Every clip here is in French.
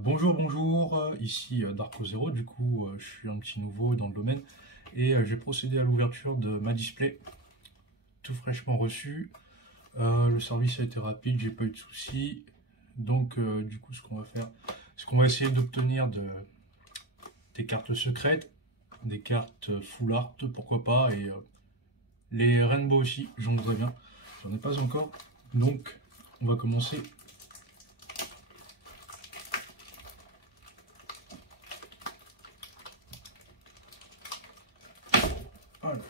Bonjour, ici Darko0, du coup je suis un petit nouveau dans le domaine et j'ai procédé à l'ouverture de ma display, tout fraîchement reçu. Le service a été rapide, j'ai pas eu de soucis, donc du coup ce qu'on va faire, c'est qu'on va essayer d'obtenir des cartes secrètes, des cartes full art, pourquoi pas, et les rainbow aussi, j'en voudrais bien, j'en ai pas encore, donc on va commencer. Voilà.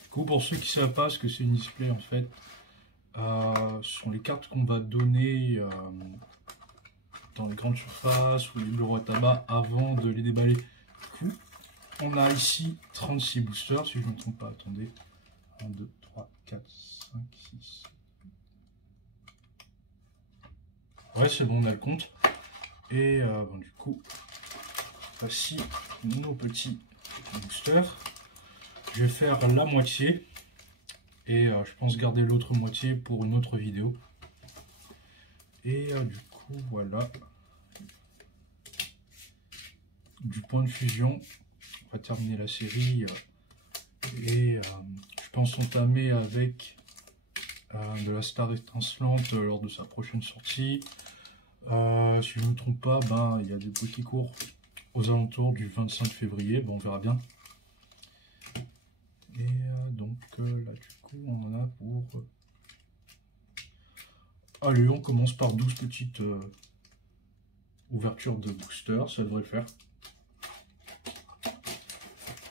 Du coup, pour ceux qui ne savent pas ce que c'est une display, en fait, ce sont les cartes qu'on va donner dans les grandes surfaces ou les bureaux à tabac avant de les déballer. Du coup, on a ici 36 boosters, si je ne me trompe pas. Attendez, 1, 2, 3, 4, 5, 6. Ouais, c'est bon, on a le compte. Et bon, du coup, voici nos petits boosters. Je vais faire la moitié et je pense garder l'autre moitié pour une autre vidéo. Et du coup, voilà. Du point de fusion, on va terminer la série et je pense entamer avec de la star étincelante lors de sa prochaine sortie. Si je ne me trompe pas, ben, il y a des bruits qui courent aux alentours du 25 février, bon, on verra bien. Et donc là du coup on en a pour... Allez, on commence par 12 petites ouvertures de booster, ça devrait le faire.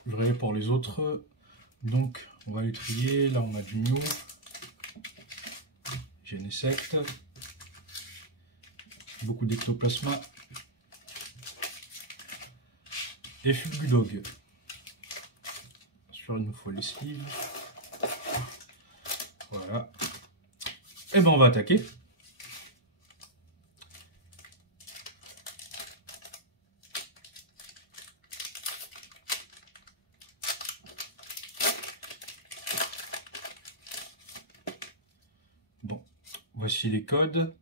Je verrai pour les autres. Donc on va les trier, là on a du Mew, Genesect, beaucoup d'ectoplasma et Fulgudog. Il nous faut les sleeves. Voilà. Et ben on va attaquer. Bon, voici les codes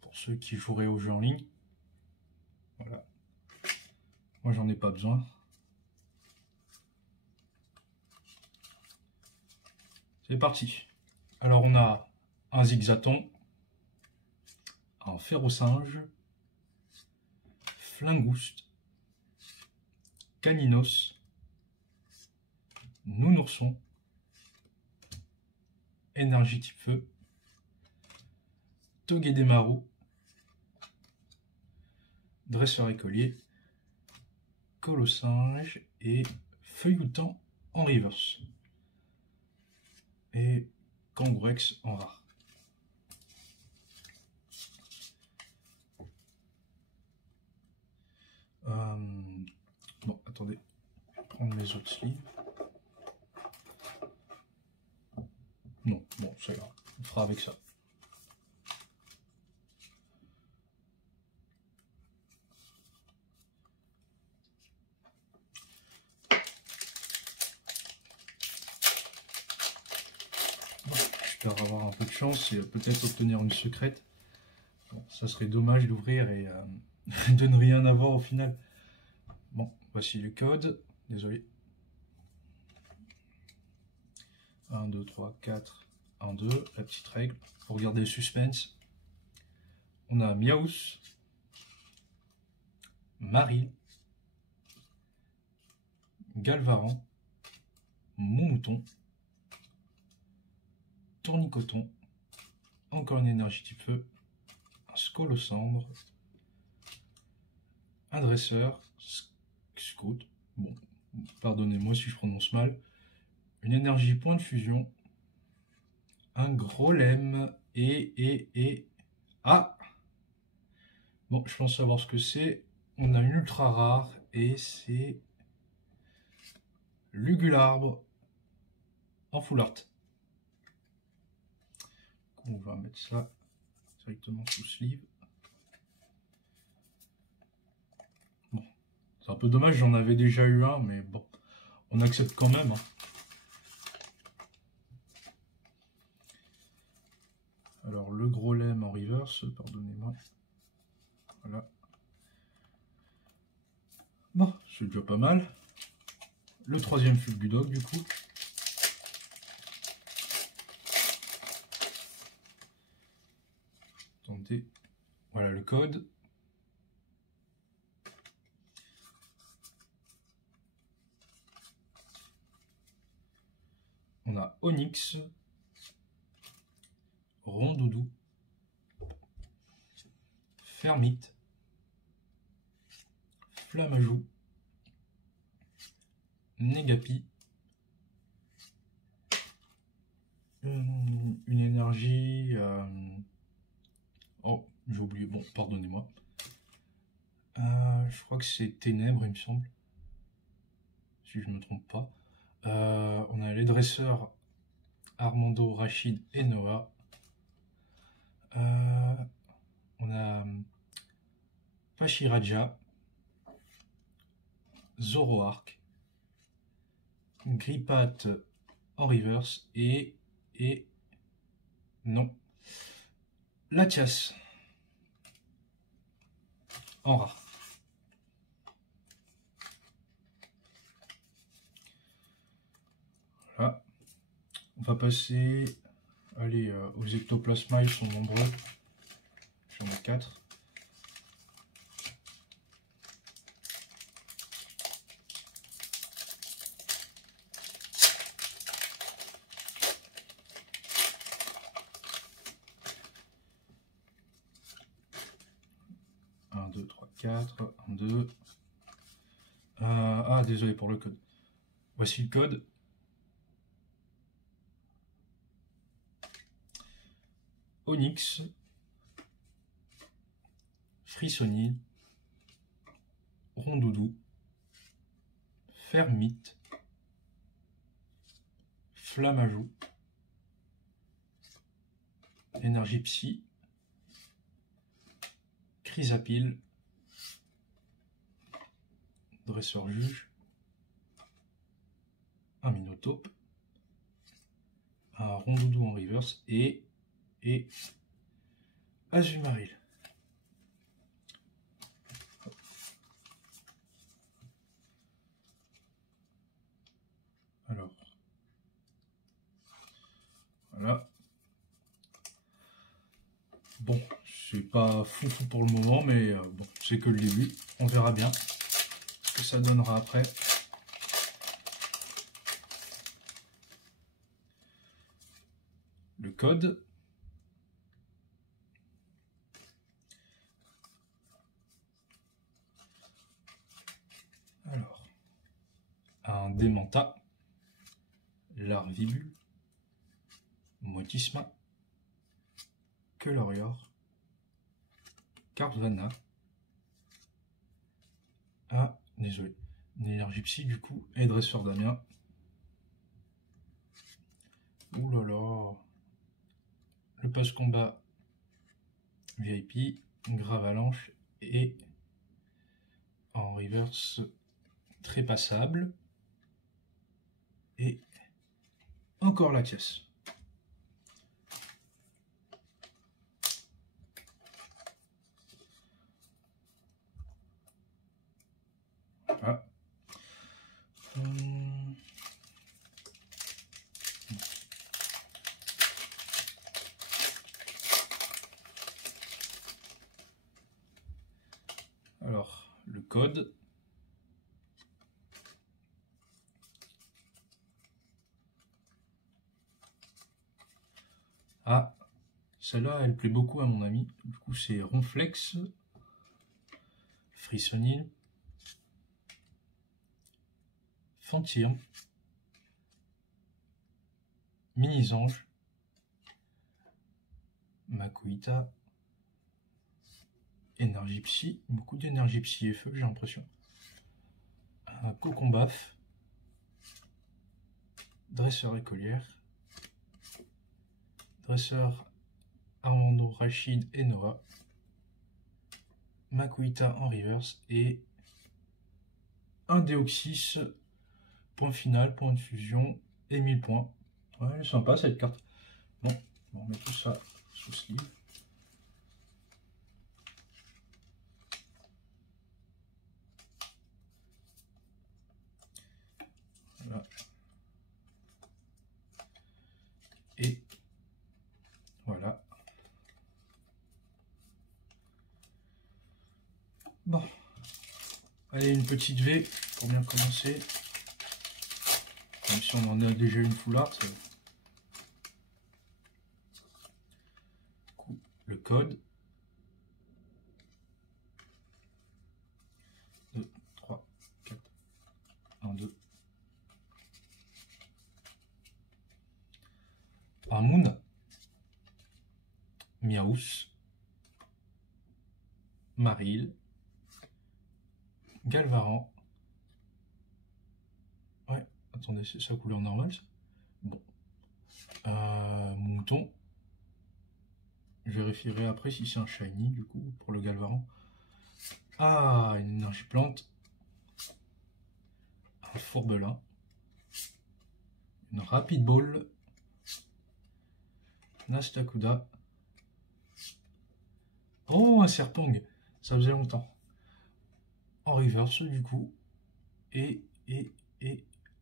pour ceux qui joueraient au jeu en ligne. Voilà. Moi j'en ai pas besoin. C'est parti. Alors on a un Zigzaton, un Ferrosinge, Flingouste, Caninos, Nounourson, Énergie type feu, Togedemaru, Dresseur écolier, Colossinge et Feuilloutant en reverse. Et Kangourex en rare. Bon, attendez, je vais prendre mes autres sleeves. Non, bon, c'est grave, on fera avec ça. Bon, j'espère avoir un peu de chance et peut-être obtenir une secrète. Bon, ça serait dommage d'ouvrir et de ne rien avoir au final. Bon, voici les codes. Désolé. 1, 2, 3, 4, 1, 2. La petite règle pour garder le suspense. On a Miaus, Maril, Galvaran, Montmouton, Tournicoton, encore une énergie type feu, un Scolocendre, un Dresseur, Scout, bon, pardonnez-moi si je prononce mal, une énergie point de fusion, un Grolem et... Ah! Bon, je pense savoir ce que c'est. On a une ultra rare et c'est Lugularbre en full art. On va mettre ça directement sous sleeve. Bon, c'est un peu dommage, j'en avais déjà eu un, mais bon, on accepte quand même. Hein. reverse, pardonnez-moi. Voilà. Bon, c'est déjà pas mal. Le troisième Fulgudok du coup. Attendez, voilà le code. On a Onyx, Rondoudou, Fermite, Flammajou, Négapi, une énergie... Oh, j'ai oublié, bon, pardonnez-moi. Je crois que c'est Ténèbres, il me semble. Si je ne me trompe pas. On a les dresseurs Armando, Rachid et Noah. On a Pachiraja, Zoroark, Gripat en reverse et non, Latias en rare. Voilà. On va passer, allez, aux ectoplasma, ils sont nombreux. J'en ai 4. Un, 2, 3, 4, 1, 2. Ah, désolé pour le code. Voici le code. Onyx, Frissonil, Rondoudou, Fermite, Flammajou, Énergie Psy, Chrysapile, Dresseur Juge, un Minotaure, un Rondoudou en reverse et Azumarill. Alors, voilà. Bon, c'est pas fou pour le moment, mais bon, c'est que le début. On verra bien ce que ça donnera après. Le code. Alors, un Démenta, Larvibule, Moitisma, Quelorior, Carvana, désolé, une énergie psy du coup, et Dresseur Damien. Ouh là là, le passe combat VIP, Gravalanche et en reverse très passable et encore la pièce. Voilà. Alors, le code. Ah, celle-là, elle plaît beaucoup à mon ami. Du coup, c'est Ronflex, Frissonil, Fantir, Mini-Ange, Makuita, Énergie Psy, beaucoup d'énergie Psy et feu, j'ai l'impression. Cocombaf, Dresseur Écolière, Dresseur Armando, Rachid et Noah, Makuita en reverse et un Deoxys, point final, point de fusion et 1000 points. Ouais, elle est sympa cette carte. Bon, on va mettre tout ça sous sleeve. Voilà. Et voilà. Bon. Allez, une petite V pour bien commencer. Même si on en a déjà une full art. Le code. 2, 3, 4, 1, 2. Amoun. Miaous. Maril. Galvaran. Ouais, attendez, c'est sa couleur normale, ça. Bon. Mouton. Je vérifierai après si c'est un shiny, du coup, pour le Galvaran. Ah, une énergie plante. Un fourbelin. Une rapid ball. Nastakuda. Oh, un Serpong. Ça faisait longtemps. En reverse, du coup. Et...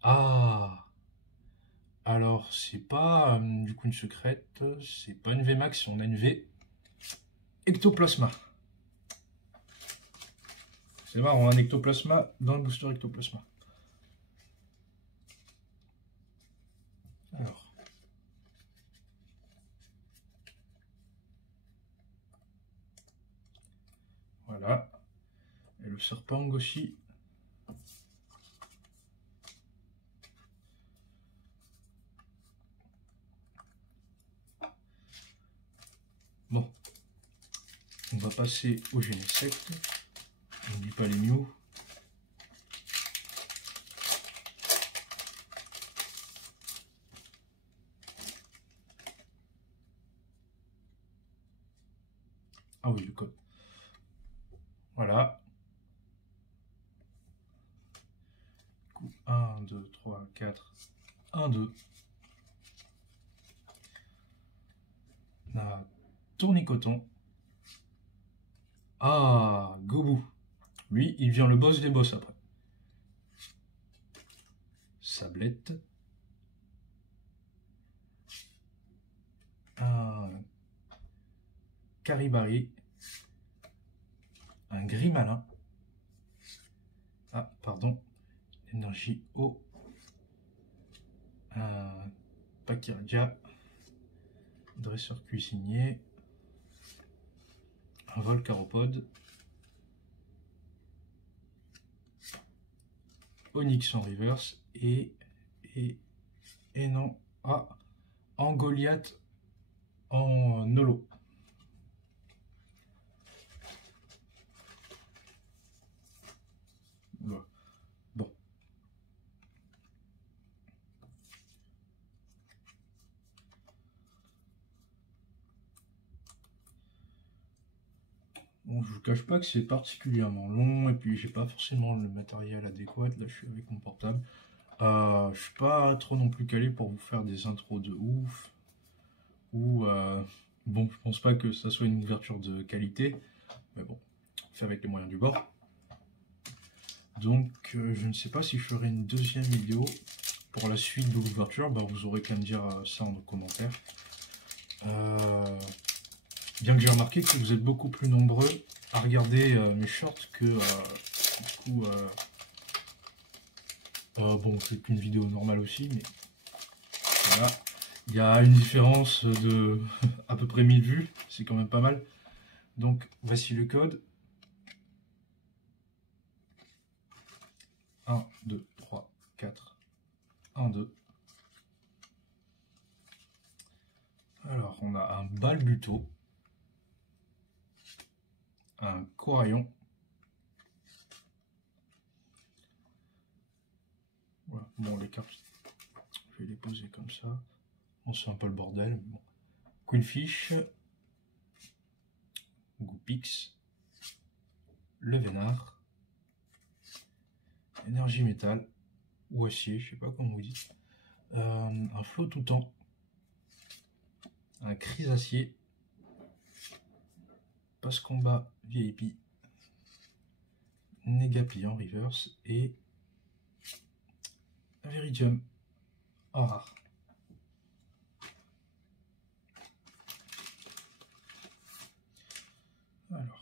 Ah, alors, c'est pas du coup une secrète, c'est pas une VMAX, on a une V Ectoplasma. C'est marrant, un Ectoplasma dans le booster Ectoplasma. Alors. Voilà. Et le Serpang aussi. Bon, on va passer au Genesect. N'oublie pas les Mew. Ah oui, le code. Voilà. 1, 2, 3, 4. 1, 2. On a Tournicoton. Ah, Gobu. Lui, il vient le boss des boss après. Sablette. Un Caribari. Un Gris Malin. Ah, pardon. Énergie eau. Un Pakirdia. Dresseur cuisinier. Un Volcaropode. Onyx en reverse. Et non. Ah, en Goliath en Nolo. Bon. Bon, je vous cache pas que c'est particulièrement long et puis j'ai pas forcément le matériel adéquat. Là, je suis avec mon portable. Je suis pas trop non plus calé pour vous faire des intros de ouf. Ou bon, je pense pas que ça soit une ouverture de qualité, mais bon, on fait avec les moyens du bord. Donc, je ne sais pas si je ferai une deuxième vidéo pour la suite de l'ouverture. Bah, vous aurez qu'à me dire ça en commentaire. Bien que j'ai remarqué que vous êtes beaucoup plus nombreux à regarder mes shorts que du coup, bon, c'est une vidéo normale aussi, mais voilà. Il y a une différence de à peu près 1000 vues, c'est quand même pas mal. Donc, voici le code. 1, 2, 3, 4, 1, 2. Alors, on a un Balbuto, un Coraillon. Voilà. Bon, les cartes, je vais les poser comme ça. Bon, c'est un peu le bordel. Bon. Queenfish, Goupix, le Vénard, Énergie Métal, ou Acier, je sais pas comment vous dites, un Flot tout temps, un Chrysacier, Passe Combat VIP, Négapi en reverse et Viridium en rare. Alors.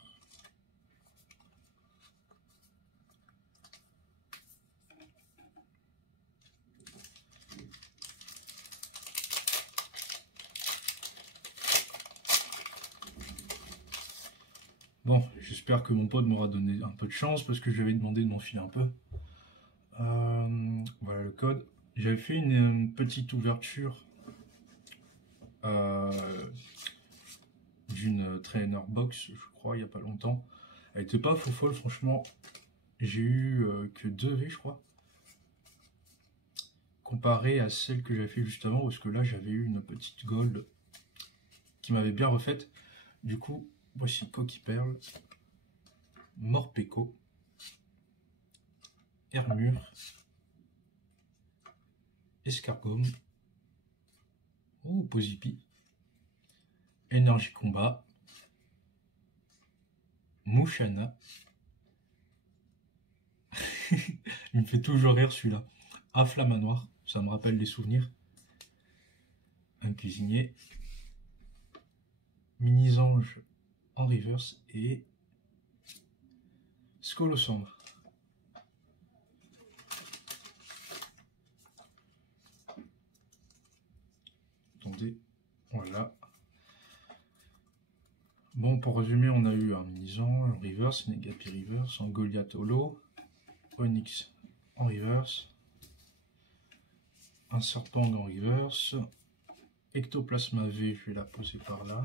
Bon, j'espère que mon pote m'aura donné un peu de chance parce que je lui avais demandé de m'enfiler un peu. Voilà le code. J'avais fait une petite ouverture d'une trainer box, je crois, il n'y a pas longtemps. Elle était pas faux folle, franchement. J'ai eu que 2 V, je crois. Comparé à celle que j'avais fait juste avant, parce que là, j'avais eu une petite gold qui m'avait bien refaite. Du coup, voici Coquille Perle, Morpeko, Hermure, Escargome, oh, Posipi, Énergie Combat, Mouchana. Il me fait toujours rire celui-là. Afflamanoir, ça me rappelle des souvenirs. Un cuisinier. Mini-ange en reverse et Scolosandre. Attendez, voilà. Bon, pour résumer, on a eu un Mini-ange en reverse, Negapi reverse, un Goliath holo, Onyx en reverse, un Serpang en reverse, Ectoplasma V, je vais la poser par là,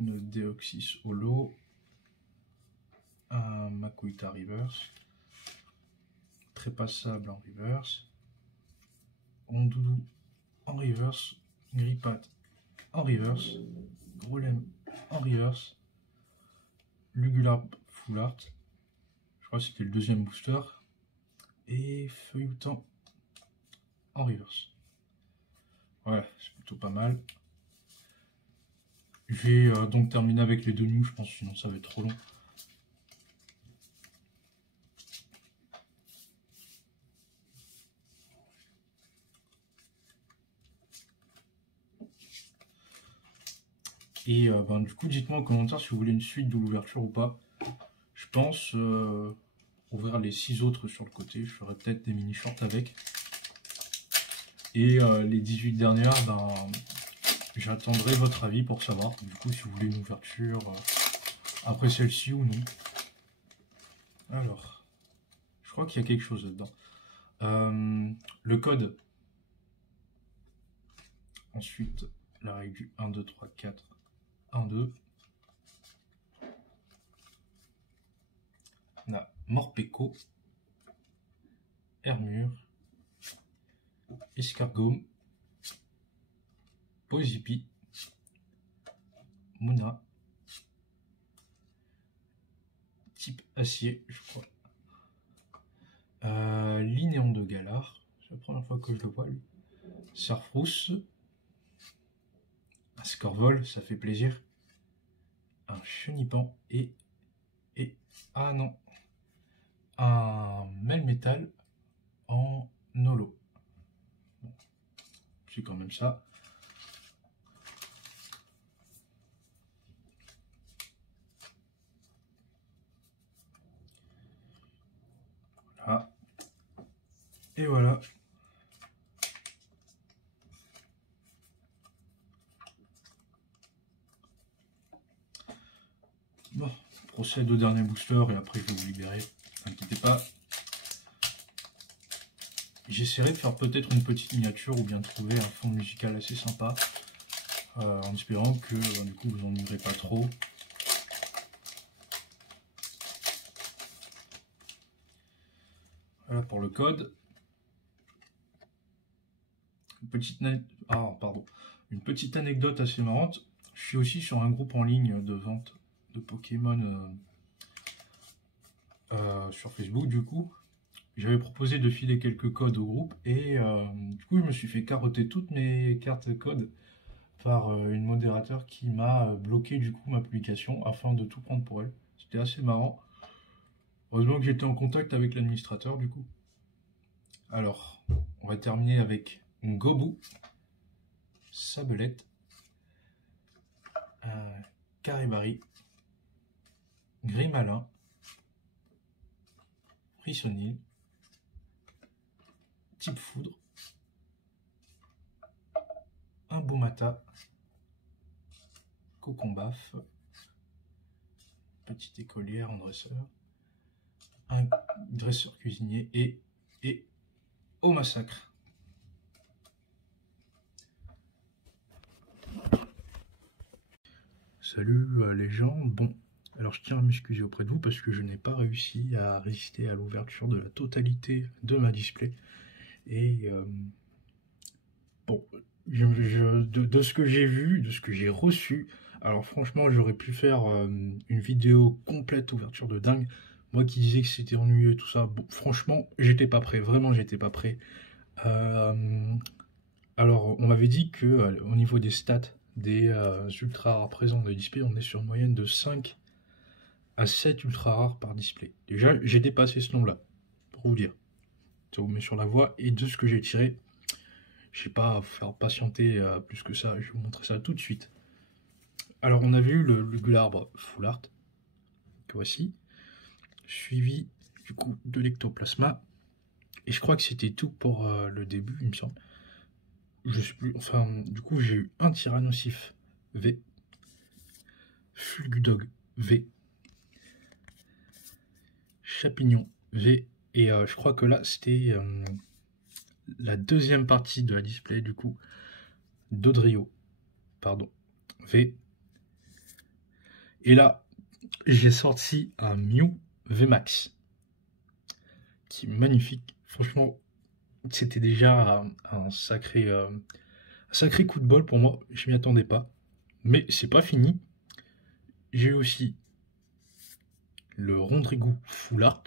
une Deoxys holo, un Makuita reverse, Trépassable en reverse, Rondoudou en reverse, Grippat en reverse, Grolem en reverse, Lugular Full Art, je crois que c'était le deuxième booster, et Feuilletant en reverse. Voilà, c'est plutôt pas mal. Je vais donc terminer avec les 2 news, je pense, sinon ça va être trop long. Et du coup, dites-moi en commentaire si vous voulez une suite de l'ouverture ou pas. Je pense ouvrir les 6 autres sur le côté. Je ferai peut-être des mini-shorts avec. Et les 18 dernières, j'attendrai votre avis pour savoir. Du coup, si vous voulez une ouverture après celle-ci ou non. Alors, je crois qu'il y a quelque chose là-dedans. Le code. Ensuite, la règle du 1, 2, 3, 4. 1, 2. On a Morpeko, Hermure, Escargome, Posipi, Mona, type acier, je crois. Linéon de Galar, c'est la première fois que je le vois lui. Sarfrousse, un Scorvol, ça fait plaisir. Un Chenipan et ah non, un Melmetal en holo. Bon, c'est quand même ça. Voilà. Et voilà. Bon, on procède au dernier booster et après je vais vous libérer. N'inquiétez pas. J'essaierai de faire peut-être une petite miniature ou bien trouver un fond musical assez sympa. En espérant que du coup vous ennuierez pas trop. Voilà pour le code. Une petite anecdote assez marrante. Je suis aussi sur un groupe en ligne de vente de Pokémon sur Facebook du coup. J'avais proposé de filer quelques codes au groupe et du coup je me suis fait carotter toutes mes cartes codes par une modérateur qui m'a bloqué du coup ma publication afin de tout prendre pour elle. C'était assez marrant. Heureusement que j'étais en contact avec l'administrateur du coup. Alors, on va terminer avec Gobu, Sabelette, Caribari, Grimalin, Frissonil, Type Foudre, un Boumata, Cocombaf, petite écolière en dresseur, un dresseur cuisinier et au massacre. Salut les gens, bon, alors je tiens à m'excuser auprès de vous parce que je n'ai pas réussi à résister à l'ouverture de la totalité de ma display. Et bon, de ce que j'ai vu, de ce que j'ai reçu, alors franchement j'aurais pu faire une vidéo complète ouverture de dingue. Moi qui disais que c'était ennuyeux et tout ça, bon, franchement j'étais pas prêt, vraiment j'étais pas prêt. Alors on m'avait dit que au niveau des stats des ultra rares présents dans le display, on est sur une moyenne de 5 à 7 ultra rares par display. Déjà j'ai dépassé ce nombre là, pour vous dire. Ça vous met sur la voie, et de ce que j'ai tiré, je sais pas à vous faire patienter plus que ça, je vais vous montrer ça tout de suite. Alors on avait eu le Gularbre Full Art, que voici, suivi du coup de l'Ectoplasma, et je crois que c'était tout pour le début, il me semble. Je sais plus, enfin du coup j'ai eu un Tyrannosif V, Fulgudog V, Chapignon V, et je crois que là c'était la deuxième partie de la display du coup, Dodrio, pardon, V. Et là, j'ai sorti un Mew VMAX, qui est magnifique. Franchement, c'était déjà un sacré coup de bol pour moi. Je m'y attendais pas. Mais c'est pas fini. J'ai aussi le Rondrigo Full Art.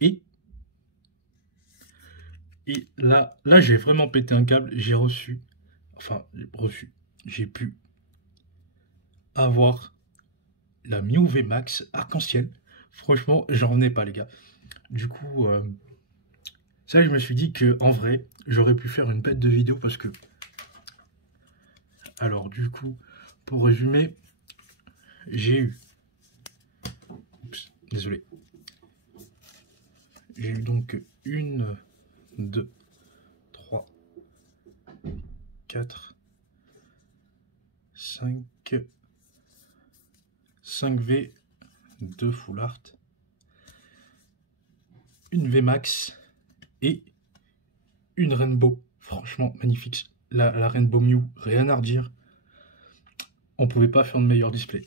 Et là j'ai vraiment pété un câble. J'ai pu avoir la Mew VMAX arc-en-ciel. Franchement, j'en revenais pas les gars. Du coup, ça je me suis dit que en vrai, j'aurais pu faire une bête de vidéo parce que... Alors du coup, pour résumer, j'ai eu... Oups, désolé. J'ai eu donc 1, 2, 3, 4, 5 V, 2 Full Art, une VMAX et une Rainbow. Franchement magnifique. La Rainbow Mew, rien à redire. On pouvait pas faire de meilleur display.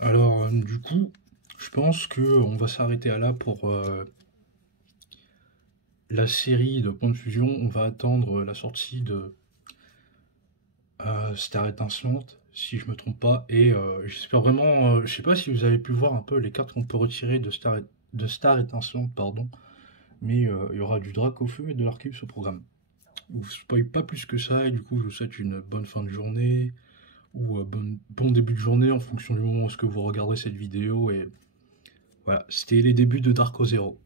Alors du coup, je pense qu'on va s'arrêter à là pour la série de points de fusion. On va attendre la sortie de Star Étincelante, si je me trompe pas. Et j'espère vraiment, je sais pas si vous avez pu voir un peu les cartes qu'on peut retirer de Star Étincelante, pardon. Mais il y aura du Dracofeu et de l'Arceus au programme. Je vous spoil pas plus que ça, et du coup je vous souhaite une bonne fin de journée, ou bon début de journée en fonction du moment où vous regarderez cette vidéo. Et voilà, c'était les débuts de Darko Zero.